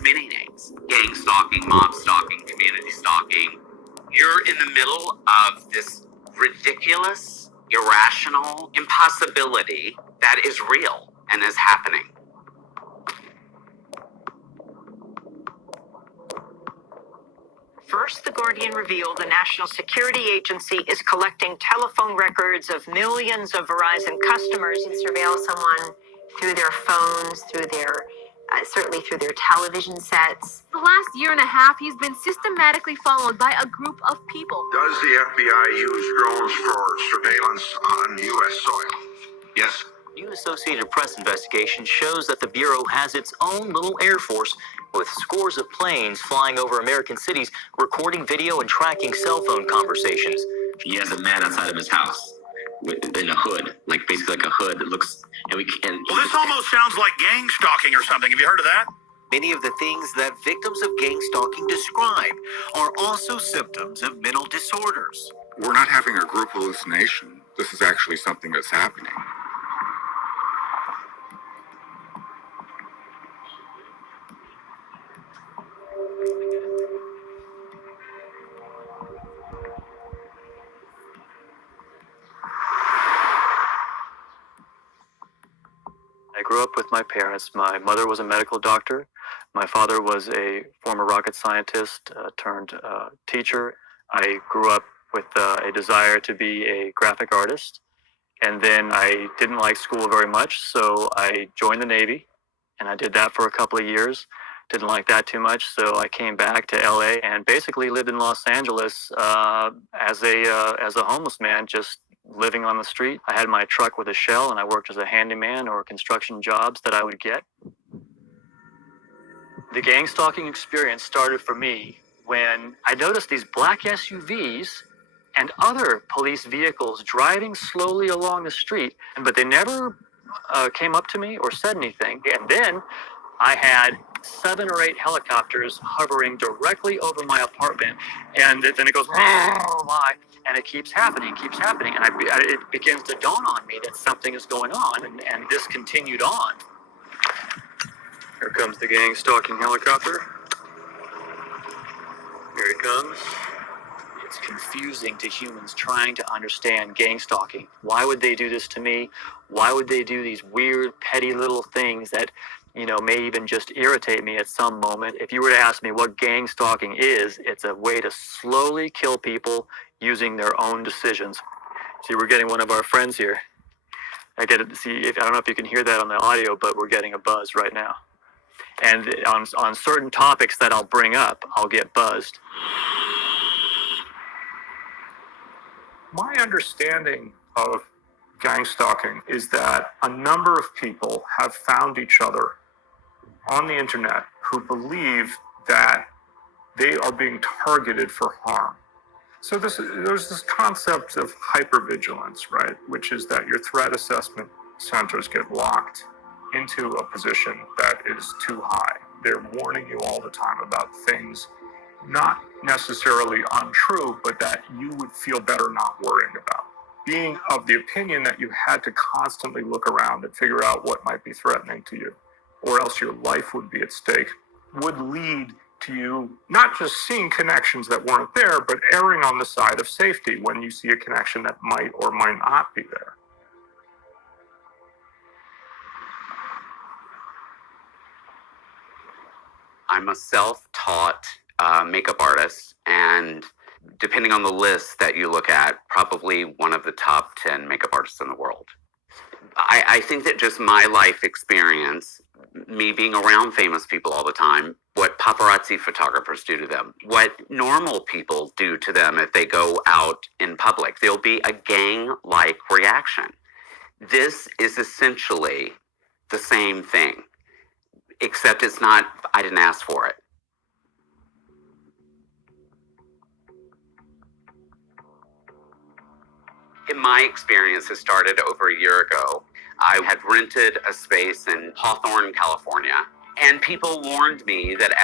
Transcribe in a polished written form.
has many names. Gang stalking, mob stalking, community stalking. You're in the middle of this ridiculous, irrational impossibility that is real and is happening. First, The Guardian revealed the National Security Agency is collecting telephone records of millions of Verizon customers. You can surveil someone through their phones, through their, certainly through their television sets. The last year and a half, he's been systematically followed by a group of people. Does the FBI use drones for surveillance on U.S. soil? Yes. New Associated Press investigation shows that the Bureau has its own little Air Force with scores of planes flying over American cities, recording video and tracking cell phone conversations. He has a man outside of his house in a hood, like basically like a hood that looks, Well, this almost sounds like gang stalking or something. Have you heard of that? Many of the things that victims of gang stalking describe are also symptoms of mental disorders. We're not having a group hallucination. This is actually something that's happening. I grew up with my parents. My mother was a medical doctor. My father was a former rocket scientist turned teacher. I grew up with a desire to be a graphic artist. And then I didn't like school very much, so I joined the Navy. And I did that for a couple of years. Didn't like that too much, so I came back to LA and basically lived in Los Angeles as a homeless man, just living on the street. I had my truck with a shell, and I worked as a handyman or construction jobs that I would get. The gang stalking experience started for me when I noticed these black SUVs and other police vehicles driving slowly along the street, but they never came up to me or said anything. And then I had 7 or 8 helicopters hovering directly over my apartment, and then it goes, oh my, and it keeps happening, and it begins to dawn on me that something is going on, and this continued on. Here comes the gang stalking helicopter. Here it comes. It's confusing to humans trying to understand gang stalking. Why would they do this to me? Why would they do these weird, petty little things that, may even just irritate me at some moment? If you were to ask me what gang stalking is, it's a way to slowly kill people using their own decisions. See, we're getting one of our friends here. I don't know if you can hear that on the audio, but we're getting a buzz right now. And on certain topics that I'll bring up, I'll get buzzed. My understanding of gang stalking is that a number of people have found each other on the internet who believe that they are being targeted for harm. So there's this concept of hypervigilance, right? Which is that your threat assessment centers get locked into a position that is too high. They're warning you all the time about things not necessarily untrue, but that you would feel better not worrying about. Being of the opinion that you had to constantly look around and figure out what might be threatening to you, or else your life would be at stake, would lead to you not just seeing connections that weren't there, but erring on the side of safety when you see a connection that might or might not be there. I'm a self-taught makeup artist, and depending on the list that you look at, probably one of the top 10 makeup artists in the world. I think that just my life experience, me being around famous people all the time, what paparazzi photographers do to them, what normal people do to them if they go out in public, there'll be a gang-like reaction. This is essentially the same thing, except it's not, I didn't ask for it. In my experience, it started over a year ago. I had rented a space in Hawthorne, California, and people warned me that as